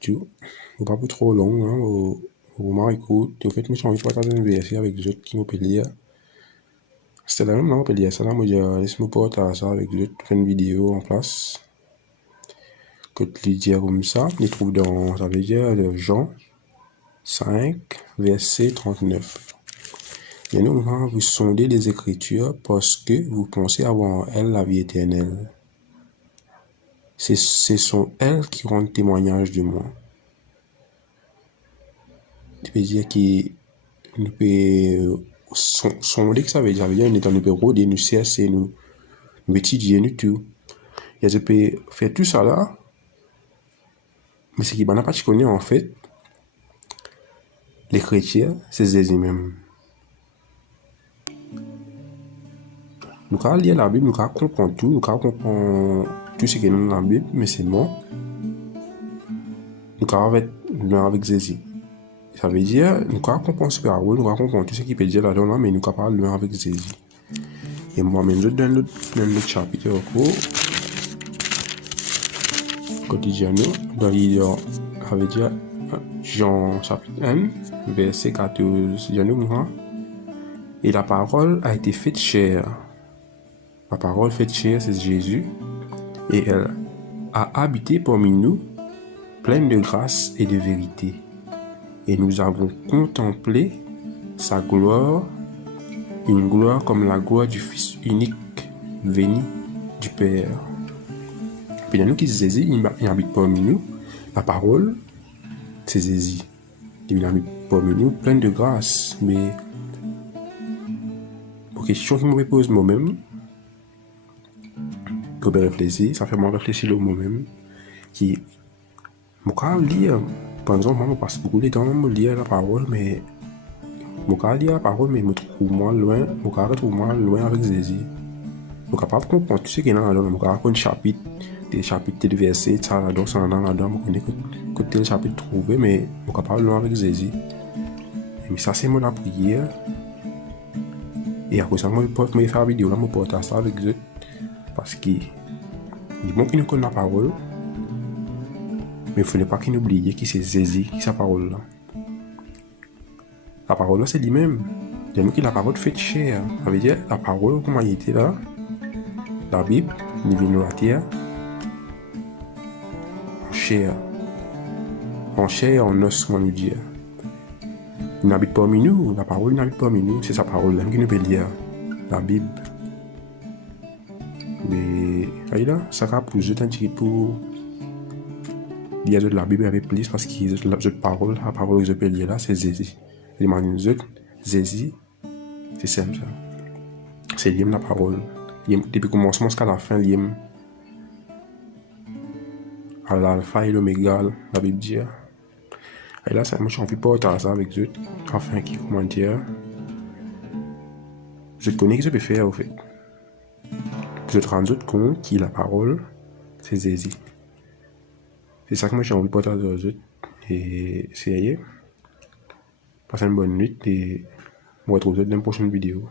Tout. Pas pour trop long, hein, au moment écoute. Au fait, moi, j'ai envie de partager un verset avec les autres qui m'ont lire. C'était la même langue, on peut lire ça là. Moi, j'ai laissé-moi partager ça avec les autres, faire une vidéo en place. Que tu les dis comme ça, tu les trouves dans, ça veut dire, Jean 5, verset 39. Et nous, vous sondez les Écritures parce que vous pensez avoir en elles la vie éternelle. Ce sont elles qui rendent témoignage de moi. Tu peux dire que nous pouvons sonder, que ça veut dire, nous pouvons rôder, nous chercher, nous étudier, nous tout. Et je peux faire tout ça là, mais ce qui n'a pas connu en fait, les chrétiens, c'est Jésus même. Nous allons lire la Bible, nous allons comprendre tout, nous allons comprendre tout ce qui est dans la Bible, mais c'est bon. Nous allons être loin avec Jésus. Ça veut dire, nous allons comprendre ce parole, nous allons comprendre tout ce qui peut dire là-dedans, mais nous allons pas loin avec Jésus. Et moi-même, je donne le chapitre au cours. Quotidiennement, dans l'idée, ça veut dire Jean chapitre 1, verset 14. Et la parole a été faite chair. La parole faite chair, c'est Jésus. Et elle a habité parmi nous, pleine de grâce et de vérité. Et nous avons contemplé sa gloire, une gloire comme la gloire du Fils unique venu du Père. Puis il y a nous qui c'est Jésus, il habite parmi nous. La parole, c'est Jésus. Il habite parmi nous, pleine de grâce. Mais, pour question que je me pose moi-même, que je réfléchir, ça fait moi réfléchir moi-même, qui, je peux lire, par exemple, moi, je passe beaucoup de temps à lire la parole, mais je peux lire la parole, mais je me trouve moins loin, je me retrouve moins loin avec Jésus. Je suis capable de comprendre tout ce qui est dans le chapitre, des chapitres, des versets, ça là-dedans, ça là-dedans, je connais que tel chapitre trouvé, mais je suis capable de loin avec Jésus. Et ça, c'est mon prière. Et après ça, moi, je peux faire une vidéo là, je peux partager ça avec eux. Parce que, c'est bon qu'ils nous connaissent la parole, mais il ne faut pas qu'ils nous oublient que c'est Jésus qui est sa parole là. La parole là, c'est lui-même. Il y a nous qui la parole fait chair. Ça veut dire, la parole, comment il était là, la Bible, il vient de la terre, en chair et en os, comment nous dire. Il n'habite pas parmi nous, la parole n'habite pas parmi nous, c'est sa parole même qui nous peut lire, la Bible. Mais là, ça va pour jeter un petit pour lire de la Bible avec plus parce que la parole que je peux lire là, c'est Jésus. Jésus, c'est simple ça. C'est lui la parole. Depuis le commencement jusqu'à la fin, lui à l'alpha et l'oméga, la Bible dit. Et là, moi, j'ai envie de partager ça avec eux, afin qu'ils commentent. Je connais ce que je peux faire, au fait. Je te rends compte que la parole, c'est Jésus. C'est ça que moi, j'ai envie de partager avec eux. Et c'est passez une bonne nuit et on se retrouve dans une prochaine vidéo.